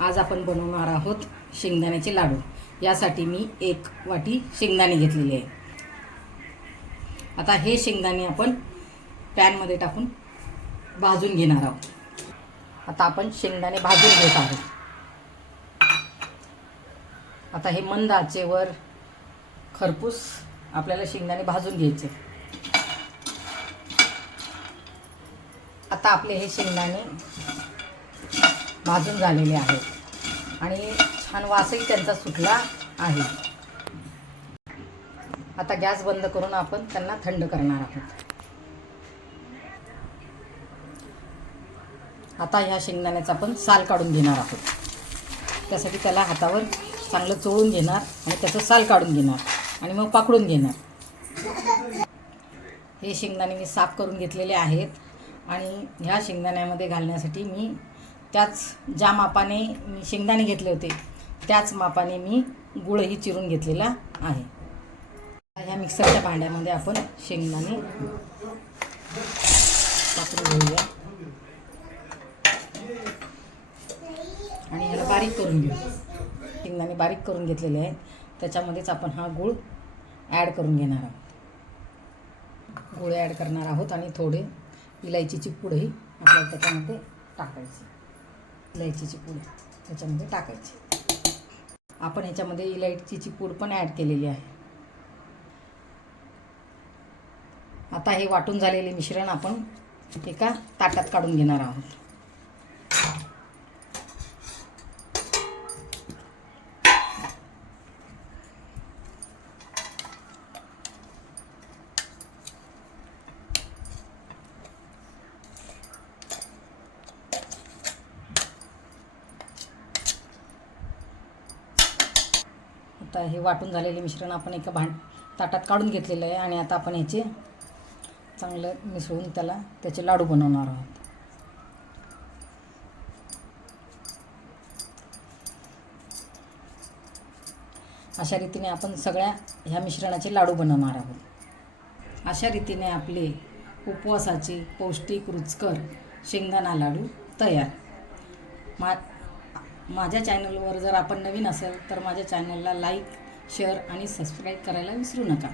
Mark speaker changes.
Speaker 1: आज आपण बनवणार आहोत शेंगदाण्याचे लाडू. यासाठी मी एक वाटी शेंगदाणे घेतलेले आहे. आता हे शेंगदाणे आपण पॅनमध्ये टाकून भाजून घेणार आहोत. आता आपण शेंगदाणे भाजून घेत आहोत. आता हे मंद आचेवर खरपूस आपल्याला शेंगदाणे भाजून घ्यायचे. आता आपले हे शेंगदाणे भाजून झालेले आहेत. आणि छान वासही त्यांचा सुटला आहे. आता गॅस बंद करून आपण त्यांना थंड करणार आहोत. आता ह्या शेंगदाण्याचा आपण साल काढून घेणार आहोत. त्यासाठी त्याला हातावर चांगलं चोळून घेणार आणि त्याचं साल काढून घेणार आणि मग पाकडून घेणार. हे शेंगदाणे मी साफ करून घेतलेले आहेत आणि ह्या शेंगदाण्यामध्ये घालण्यासाठी मी त्याच ज्या मापाने मी शेंगदाणे घेतले होते त्याच मापाने मी गुळही चिरून घेतलेला आहे. ह्या मिक्सरच्या भांड्यामध्ये आपण शेंगदाणे टाकून घेऊया. आणि ह्याला बारीक करून घेऊ. शेंगदाणे बारीक करून घेतलेले आहेत. त्याच्यामध्येच आपण हा गूळ ॲड करून घेणार आहोत. गुळ ॲड करणार आहोत आणि थोडे इलायचीची पुढेही आपल्याला त्याच्यामध्ये टाकायची. इलायचीची पूड त्याच्यामध्ये टाकायची. आपण याच्यामध्ये इलायचीची पूड पण ॲड केलेली आहे. आता हे वाटून झालेले मिश्रण आपण एका ताटात काढून घेणार आहोत. आता हे वाटून झालेले मिश्रण आपण एका भांड ताटात काढून घेतलेलं आहे आणि आता आपण ह्याचे चांगलं मिसळून त्याला त्याचे लाडू बनवणार आहोत. अशा रीतीने आपण सगळ्या ह्या मिश्रणाचे लाडू बनवणार आहोत. अशा रीतीने आपले उपवासाचे पौष्टिक रुचकर शेंगदाणा लाडू तयार. मा माझ्या चॅनलवर जर आपण नवीन असेल तर माझ्या चॅनलला लाईक शेअर आणि सबस्क्राईब करायला विसरू नका.